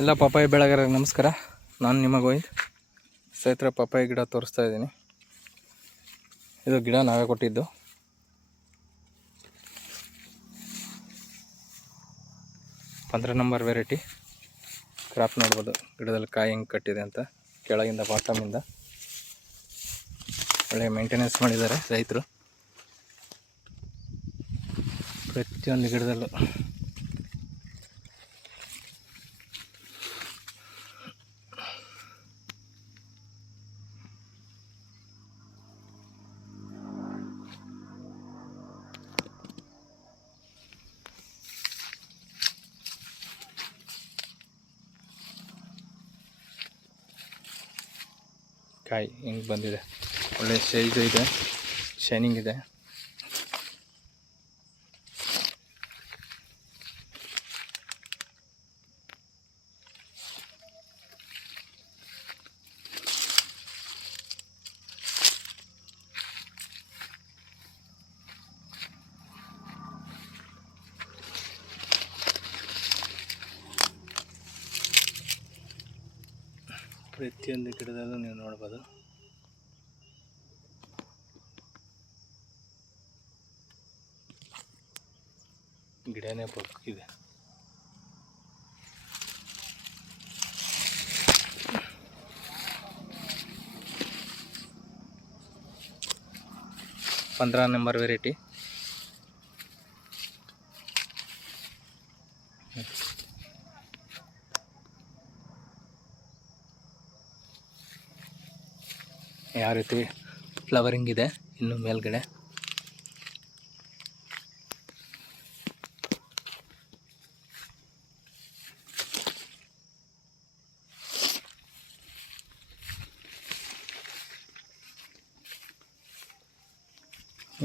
ಎಲ್ಲ ಪಪ್ಪಾಯಿ ಬೆಳೆಗಾರರಿಗೆ ನಮಸ್ಕಾರ. ನಾನು ನಿಮ್ಮ ಗೋವಿಂದ್. ಸ್ನೇಹಿತರೆ, ಪಪ್ಪಾಯಿ ಗಿಡ ತೋರಿಸ್ತಾ ಇದ್ದೀನಿ. ಇದು ಗಿಡ ನಾವೇ ಕೊಟ್ಟಿದ್ದು. ಪಂದ್ರ ನಂಬರ್ ವೆರೈಟಿ ಕ್ರಾಪ್. ನೋಡ್ಬೋದು ಗಿಡದಲ್ಲಿ ಕಾಯಿ ಹೆಂಗೆ ಕಟ್ಟಿದೆ ಅಂತ. ಕೆಳಗಿಂದ ಬಾಟಮಿಂದ ಒಳ್ಳೆ ಮೇಂಟೆನೆನ್ಸ್ ಮಾಡಿದ್ದಾರೆ ರೈತರು. ಪ್ರತಿಯೊಂದು ಗಿಡದಲ್ಲೂ ಕಾಯಿ ಹಿಂಗೆ ಬಂದಿದೆ. ಒಳ್ಳೆ ಸೈಜು ಇದೆ, ಶೈನಿಂಗ್ ಇದೆ. ಪ್ರತಿಯೊಂದು ಗಿಡದಲ್ಲೂ ನೀವು ನೋಡ್ಬೋದು. ಗಿಡನೇ ಬಗ್ಗಿದೆ. ಪಂದ್ರ ನಂಬರ್ ವೆರೈಟಿ. ಯಾವ ರೀತಿ ಫ್ಲವರಿಂಗ್ ಇದೆ ಇನ್ನು ಮೇಲ್ಗಡೆ.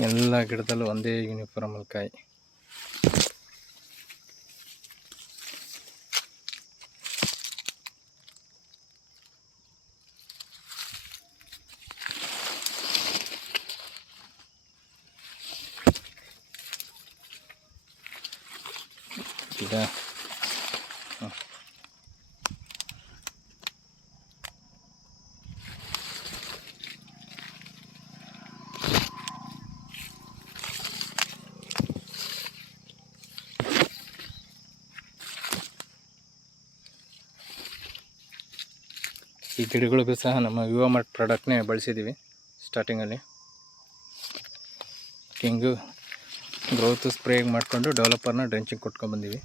ಎಲ್ಲ ಗಿಡದಲ್ಲೂ ಒಂದೇ ಯೂನಿಫಾರ್ಮಲ್ ಕಾಯಿ. ಗಿಡ ಈ ಗಿಡಗಳಿಗೂ ಸಹ ನಮ್ಮ ವಿವಾಮಾರ್ಟ್ ಪ್ರಾಡಕ್ಟ್ನೇ ಬಳಸಿದ್ದೀವಿ ಸ್ಟಾರ್ಟಿಂಗಲ್ಲಿ. ಕಿಂಗು ಗ್ರೋತ್ ಸ್ಪ್ರೇ ಮಾಡಿಕೊಂಡು ಡೆವಲಪರ್ನ ಡ್ರೆಂಚಿಂಗ್ ಕೊಟ್ಕೊಂಡ್ಬಂದೀವಿ.